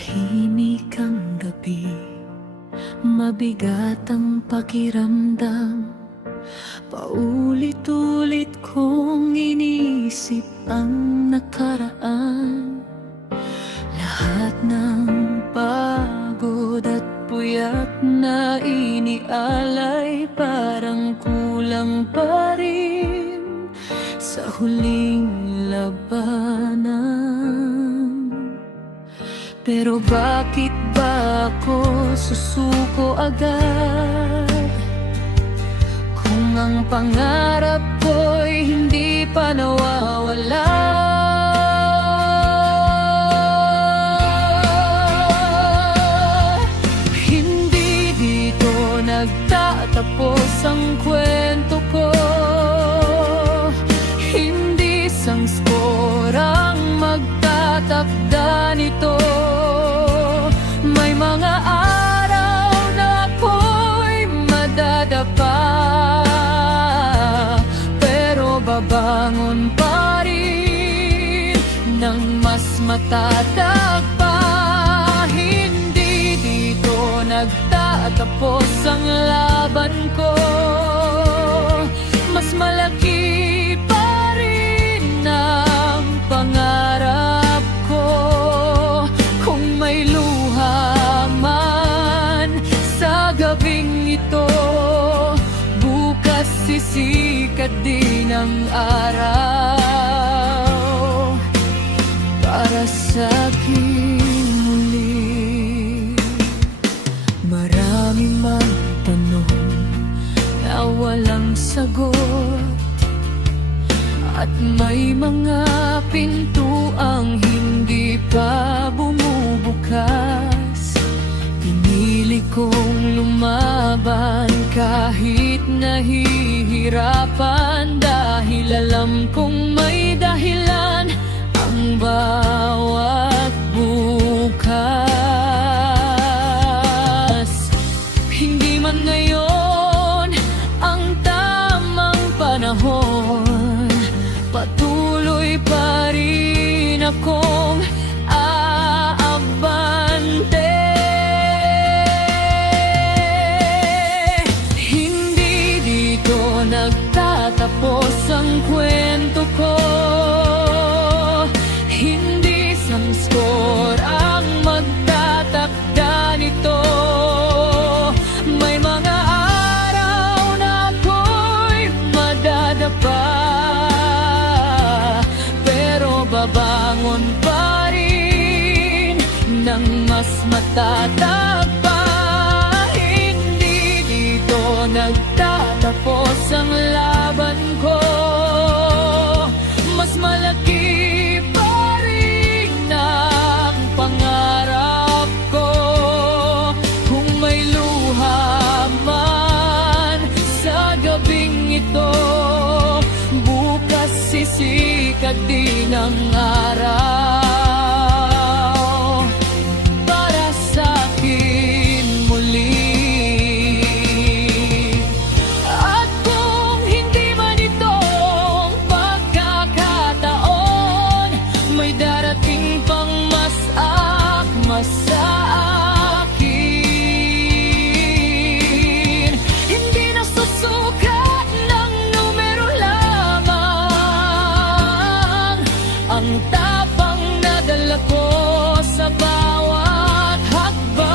Tahimik ang gabi, mabigat ang pakiramdam. Paulit-ulit kong iniisip ang nakaraan. Lahat ng pagod at puyat na inialay, parang kulang pa rin sa huling labanan. Pero bakit ba ako susuko agad, kung ang pangarap ko'y hindi pa nawawala? Hindi dito nagtatapos ang kwento ko, hindi isang score ang magtatakda nito. May mga araw na ako'y madadapa, pero babangon pa rin ng mas matatag pa. Hindi dito nagtatapos ang laban ko, mas malaki pa rin ang pangarap ko. Kung may luha man sa gabing ito, bukas sisikat din ang araw para sa akin muli. Marami mang tanong na walang sagot, at may mga pintuang hindi pa bumubukas. Pinili kong lumaban kahit nahihirapan, dahil alam kong may dahilan ang bawat bukas. Hindi man ngayon ang tamang panahon, patuloy pa rin akong aabante. Hindi dito nagtatapos ang kwento ko, hindi isang score ang magtatakda nito. May mga araw na ako'y madadapa, pero babangon pa rin ng mas matatag pa. Hindi dito nagtatapos ang laban ko, mas malaki pa rin ang pangarap ko. Kung may luha man sa gabing ito, bukas sisikat din ang araw para sa akin muli. At kung hindi man itong pagkakataon, may darating pang mas akma sa akin. Hindi nasusukat ng numero lamang ang tapang na dala ko sa bawat hakbang.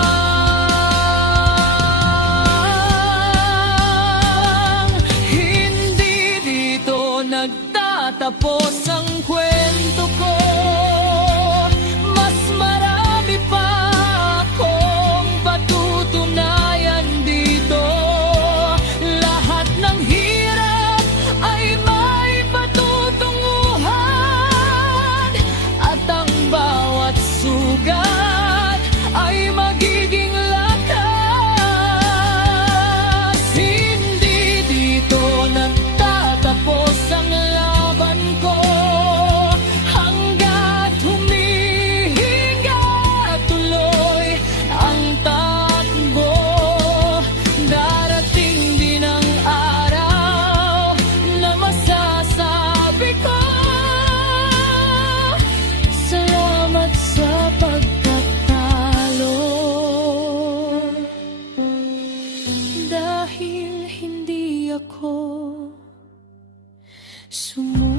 Hindi dito nagtatapos ang kwento ko, mas marami pa akong patutunayan dito. Lahat ng hirap ay may patutunguhan, at ang bawat sugat ay magiging lakas. Hindi dito nagtatapos ang laban ko, Sumusunod